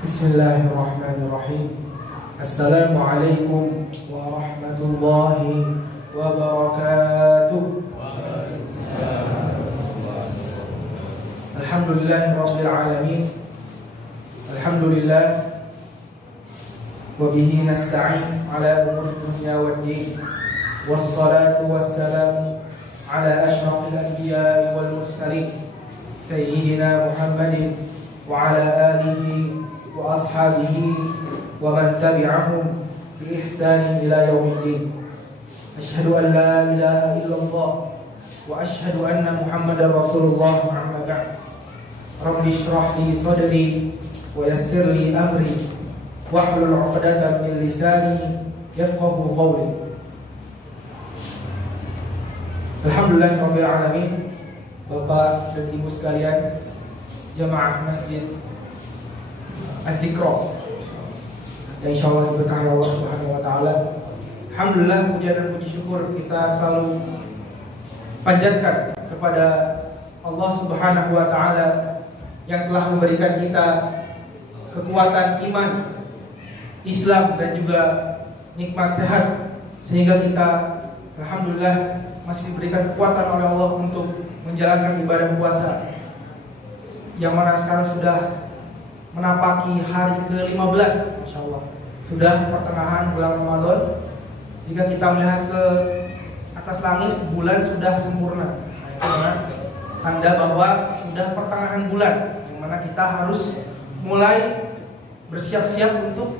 Bismillahirrahmanirrahim. Assalamualaikum warahmatullahi wabarakatuh. Alhamdulillahirabbil alamin. Alhamdulillah wa bihi nasta'in ala umuri dunya waddin. Wassalatu wassalamu ala asyrafil anbiya'i wal mursalin sayyidina Muhammadin wa ala alihi wa ashabihi wa man tabi'ahum bi ihsanin ila yaumiddin. Asyhadu an la ilaha illallah wa asyhadu anna Muhammadar Rasulullah. Amma ba'd. Rabbi shrah li sadri wa yassir li amri wahlul 'uqdatam min lisani yafqahu qawli. Alhamdulillahirabbil alamin. Bapak dan Ibu sekalian, jemaah Masjid Ad-Dikra yang insyaallah diberkahi Allah Subhanahu wa taala. Alhamdulillah, puja dan puji syukur kita selalu panjatkan kepada Allah Subhanahu wa taala yang telah memberikan kita kekuatan iman, Islam dan juga nikmat sehat, sehingga kita alhamdulillah masih diberikan kekuatan oleh Allah untuk menjalankan ibadah puasa, yang mana sekarang sudah menapaki hari ke-15, insyaallah sudah pertengahan bulan Ramadan. Jika kita melihat ke atas langit, bulan sudah sempurna. Nah, itu tanda bahwa sudah pertengahan bulan, yang mana kita harus mulai bersiap-siap untuk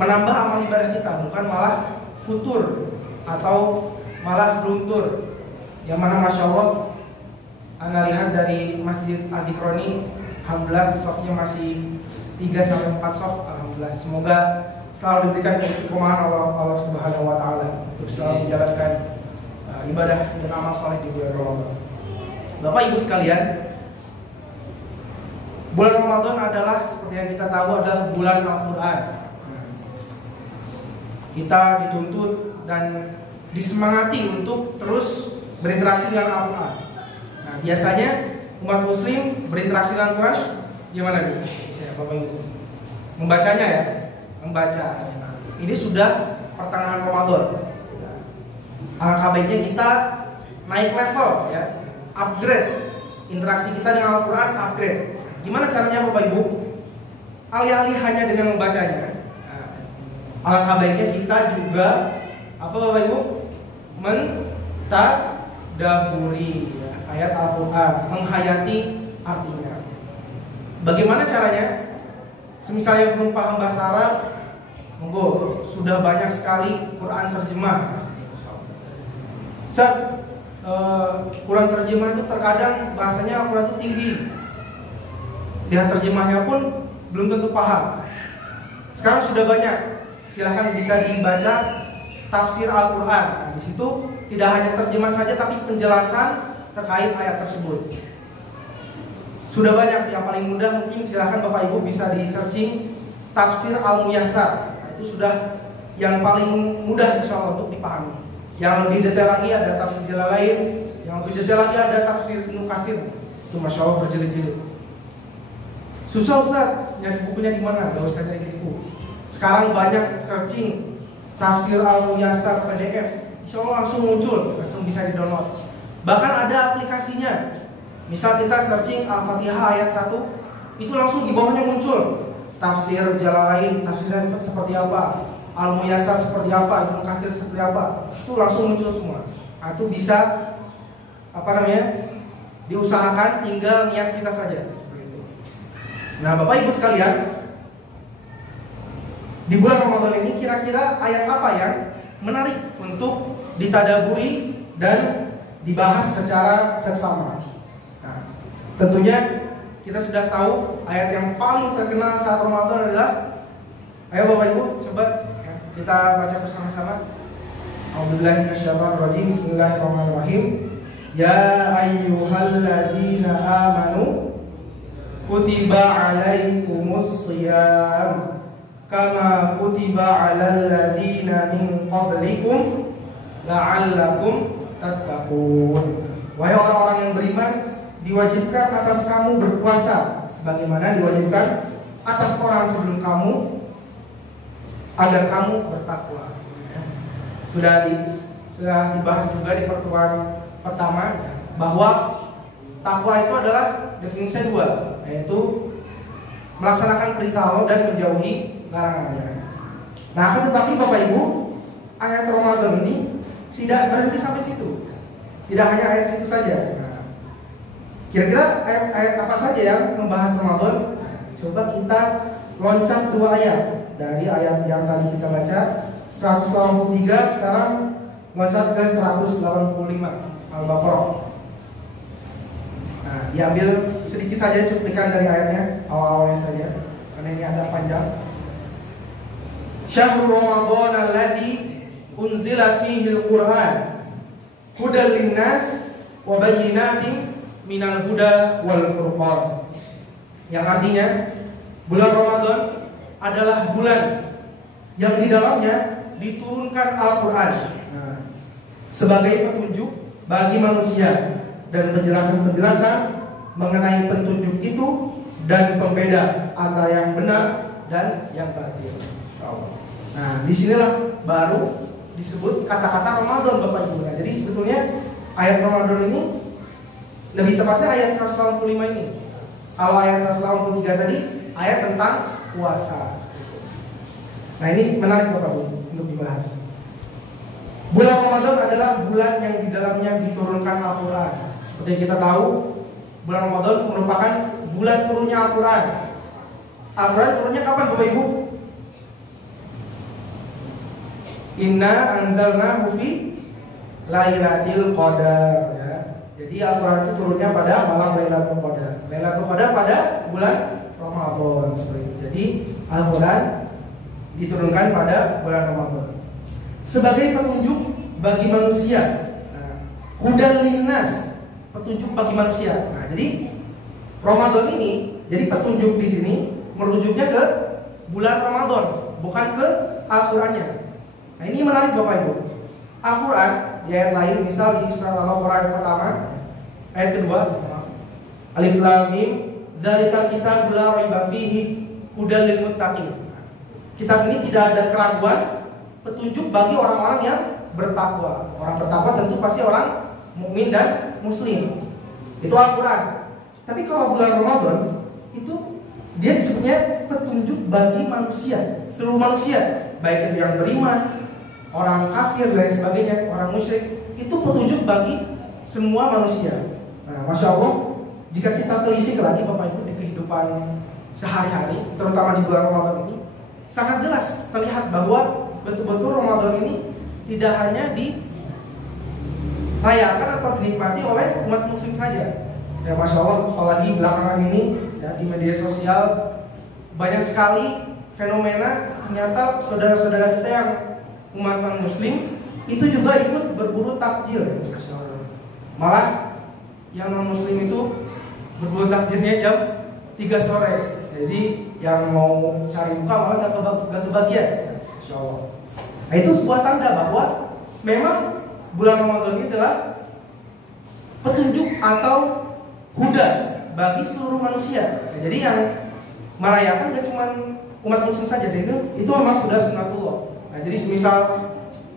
menambah amal ibadah kita, bukan malah futur atau malah luntur. Yang mana masya Allah, anda lihat dari Masjid Ad-Dikra ini, alhamdulillah sofnya masih 3-4 sof. Alhamdulillah, semoga selalu diberikan istiqomahan Allah Subhanahu wa taala untuk selalu menjalankan ibadah dan amal saleh di bulan Ramadan. Bapak Ibu sekalian, bulan Ramadan adalah seperti yang kita tahu adalah bulan Al-Qur'an. Kita dituntut dan disemangati untuk terus berinteraksi dengan Al-Quran. Nah, biasanya umat muslim berinteraksi dengan Al-Quran gimana nih? Bapak Ibu membacanya ya, membaca. Ini sudah pertengahan Ramadan. Alangkah baiknya kita naik level ya, upgrade interaksi kita dengan Al-Quran, upgrade. Gimana caranya Bapak Ibu? Alih-alih hanya dengan membacanya, alangkah baiknya kita juga apa Bapak Ibu? Mentadaburi ya, ayat Al-Quran, menghayati artinya. Bagaimana caranya? Semisal belum paham bahasa Arab, monggo, sudah banyak sekali Quran terjemah. Quran terjemah itu terkadang bahasanya Al-Quran itu tinggi, lihat terjemahnya pun belum tentu paham. Sekarang sudah banyak, silahkan bisa dibaca tafsir Al-Quran. Di situ tidak hanya terjemah saja, tapi penjelasan terkait ayat tersebut. Sudah banyak, yang paling mudah mungkin silahkan Bapak Ibu bisa di searching tafsir Al-Muyassar. Itu sudah yang paling mudah insyaallah untuk dipahami. Yang lebih detail lagi ada tafsir Jalalain, yang lebih detail lagi ada tafsir Ibnu Katsir. Itu masya Allah berjilid-jilid. Susah Ustaz, nyari bukunya di mana? Gak usah nyari buku. Sekarang banyak searching tafsir Al-Muyassar PDF, insya Allah langsung muncul, langsung bisa di-download. Bahkan ada aplikasinya. Misal kita searching Al-Fatihah ayat 1, itu langsung di bawahnya muncul tafsir Jalalain, tafsirnya seperti apa, Al-Muyassar seperti apa, Ibnu Katsir seperti apa, itu langsung muncul semua. Nah, itu bisa diusahakan, tinggal niat kita saja seperti itu. Nah, Bapak Ibu sekalian, di bulan Ramadan ini kira-kira ayat apa yang menarik untuk ditadaburi dan dibahas secara seksama? Nah, tentunya kita sudah tahu ayat yang paling terkenal saat Ramadan adalah, ayo Bapak Ibu coba kita baca bersama-sama. A'udzubillahi minasyaitonirrajim. Bismillahirrahmanirrahim. Ya ayyuhalladzina amanu kutiba alaikumus shiyam kama kutiba 'alal ladzina min qablikum la'allakum tattaqun. Wahai orang-orang yang beriman, diwajibkan atas kamu berpuasa sebagaimana diwajibkan atas orang sebelum kamu agar kamu bertakwa. Sudah dibahas juga di pertemuan pertama bahwa takwa itu adalah definisinya dua, yaitu melaksanakan perintah Allah dan menjauhi larangannya. Nah, akan tetapi Bapak Ibu, ayat Ramadan ini tidak berhenti sampai situ. Tidak hanya ayat itu saja. Nah, kira-kira ayat apa saja yang membahas Ramadan? Coba kita loncat 2 ayat dari ayat yang tadi kita baca 183, sekarang loncat ke 185 Al-Baqarah. Nah, diambil sedikit saja cuplikan dari ayatnya, awal-awalnya saja, karena ini agak panjang. Syahrul Ramadan alladzi unzila fihi al-Qur'an hudan linnas wa bayyinatin minal huda wal furqan. Yang artinya bulan Ramadan adalah bulan yang di dalamnya diturunkan Al-Qur'an sebagai petunjuk bagi manusia dan penjelasan-penjelasan mengenai petunjuk itu dan pembeda antara yang benar dan yang batil. Nah, disinilah baru disebut kata-kata Ramadan, Bapak Ibu. Nah, jadi sebetulnya ayat Ramadan ini lebih tepatnya ayat 185 ini. Kalau ayat 183 tadi ayat tentang puasa. Nah, ini menarik Bapak Ibu untuk dibahas. Bulan Ramadan adalah bulan yang di dalamnya diturunkan Al-Quran. Seperti kita tahu, bulan Ramadan merupakan bulan turunnya Al-Quran. Al-Quran turunnya kapan Bapak Ibu? Inna anzalnahu fi Lailatul Qadar, ya. Jadi Al-Quran itu turunnya pada malam Lailatul Qadar. Lailatul Qadar pada bulan Ramadan seperti itu. Jadi Al-Quran diturunkan pada bulan Ramadan sebagai petunjuk bagi manusia. Nah, hudan linnas, petunjuk bagi manusia. Nah, jadi Ramadan ini jadi petunjuk di sini merujuknya ke bulan Ramadan, bukan ke Al-Qurannya. Nah, ini menarik Bapak Ibu. Al-Quran di ayat lain, misal di surat Al-Baqarah yang pertama, ayat kedua, Alif Lam Mim, dzalikal kitabul la raiba fihi hudal lil muttaqin. Kitab ini tidak ada keraguan, petunjuk bagi orang-orang yang bertakwa. Orang bertakwa tentu pasti orang mukmin dan muslim. Itu Al-Quran. Tapi kalau bulan Ramadan itu dia disebutnya petunjuk bagi manusia, seluruh manusia, baik itu yang beriman, orang kafir dan sebagainya, orang musyrik, itu petunjuk bagi semua manusia. Nah, Masya Allah, jika kita telisik lagi Bapak Ibu di kehidupan sehari-hari, terutama di bulan Ramadan ini, sangat jelas terlihat bahwa betul-betul Ramadan ini tidak hanya dirayakan atau dinikmati oleh umat muslim saja. Ya, Masya Allah, apalagi belakangan ini ya, di media sosial banyak sekali fenomena ternyata saudara-saudara kita yang umat non-muslim itu juga ikut berburu takjil. Malah yang non-muslim itu berburu takjilnya jam 3 sore. Jadi yang mau cari buka malah gak kebagian. Insya Allah. Nah, itu sebuah tanda bahwa memang bulan Ramadan ini adalah petunjuk atau huda bagi seluruh manusia. Nah, jadi yang merayakan gak cuma umat muslim saja, itu memang sudah sunatullah. Nah, jadi semisal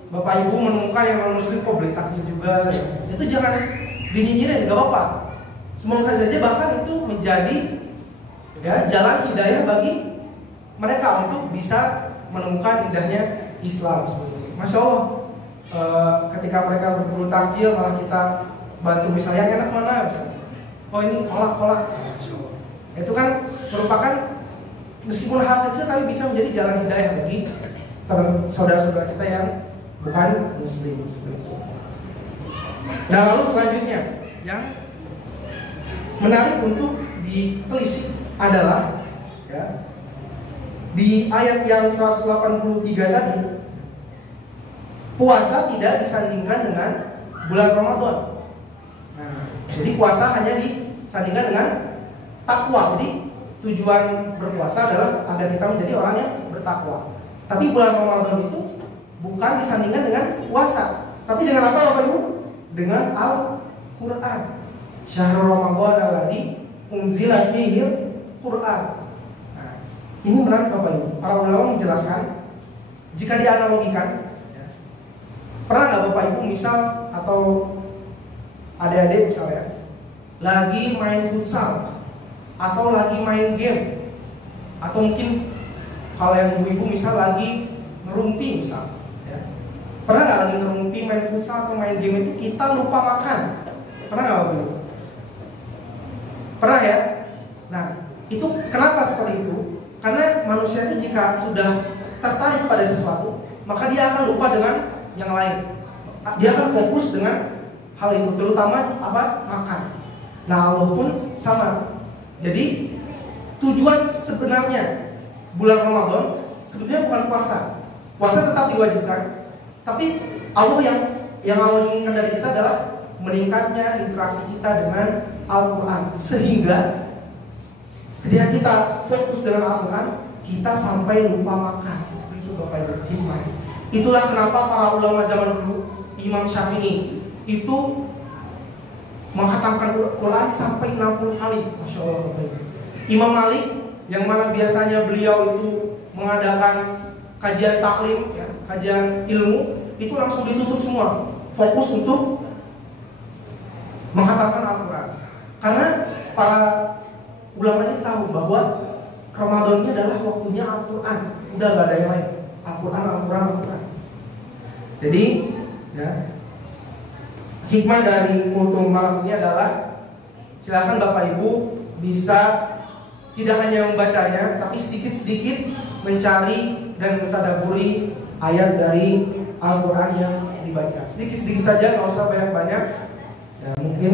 Bapak Ibu menemukan yang non muslim kok beli takjil juga, itu jangan dinyinyirin, gak apa-apa. Semoga saja bahkan itu menjadi ya, jalan hidayah bagi mereka untuk bisa menemukan indahnya Islam. Masya Allah, ketika mereka berburu takjil malah kita bantu, misalnya enak mana, misalnya. Oh ini kolak. Itu kan merupakan meskipun hal kecil tapi bisa menjadi jalan hidayah bagi saudara-saudara kita yang bukan muslim. Nah, lalu selanjutnya yang menarik untuk ditelisik adalah ya, di ayat yang 183 tadi, puasa tidak disandingkan dengan bulan Ramadan. Nah, jadi puasa hanya disandingkan dengan takwa. Jadi tujuan berpuasa adalah agar kita menjadi orang yang bertakwa. Tapi bulan Ramadan itu bukan disandingkan dengan puasa, tapi dengan apa Bapak Ibu? Dengan Al-Quran. Syahrul Ramadan alladzi unzila fihi Quran. Nah, Ini menarik Bapak Ibu. Para ulama menjelaskan, jika dianalogikan, ya, pernah nggak Bapak Ibu misal atau adik-adik misalnya lagi main futsal atau lagi main game, atau mungkin kalau yang ibu-ibu misal lagi ngerumpi misal, ya. Pernah nggak lagi ngerumpi main futsal atau main game itu kita lupa makan? Pernah nggak Bapak Ibu? Pernah ya? Nah, itu kenapa seperti itu? Karena manusia itu jika sudah tertarik pada sesuatu, maka dia akan lupa dengan yang lain. Dia akan fokus dengan hal itu, terutama apa? Makan. Nah, Allah pun sama. Jadi tujuan sebenarnya bulan Ramadan sebenarnya bukan puasa. Puasa tetap diwajibkan, tapi Allah yang Allah inginkan dari kita adalah meningkatnya interaksi kita dengan Al-Quran, sehingga ketika kita fokus dengan Al-Quran, kita sampai lupa makan. Seperti itu Bapak Ibu, hikmah. Itulah kenapa para ulama zaman dulu, Imam Syafi'i itu menghatamkan Quran sampai 60 kali. Masya Allah Bapak Ibu. Imam Malik, yang mana biasanya beliau itu mengadakan kajian taklim, ya, kajian ilmu, itu langsung ditutup semua, fokus untuk menghatamkan Al-Quran. Karena para ulama ini tahu bahwa Ramadan ini adalah waktunya Al-Quran. Udah gak ada yang lain. Al-Quran. Jadi, ya, hikmah dari kultum malam ini adalah silakan Bapak Ibu bisa tidak hanya membacanya, tapi sedikit-sedikit mencari dan mentadaburi ayat dari Al-Quran yang dibaca. Sedikit-sedikit saja, nggak usah banyak-banyak. Ya, mungkin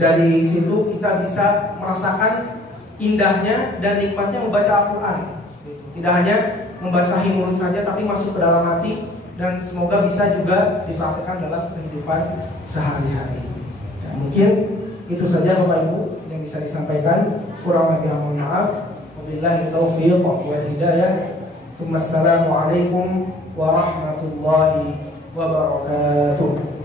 dari situ kita bisa merasakan indahnya dan nikmatnya membaca Al-Quran. Tidak hanya membasahi mulut saja, tapi masuk ke dalam hati, dan semoga bisa juga dipraktikkan dalam kehidupan sehari-hari. Ya, mungkin itu saja Bapak Ibu yang bisa disampaikan. Kurang lebih mohon maaf. Wabillahi taufiq wal hidayah. Assalamualaikum warahmatullahi wabarakatuh.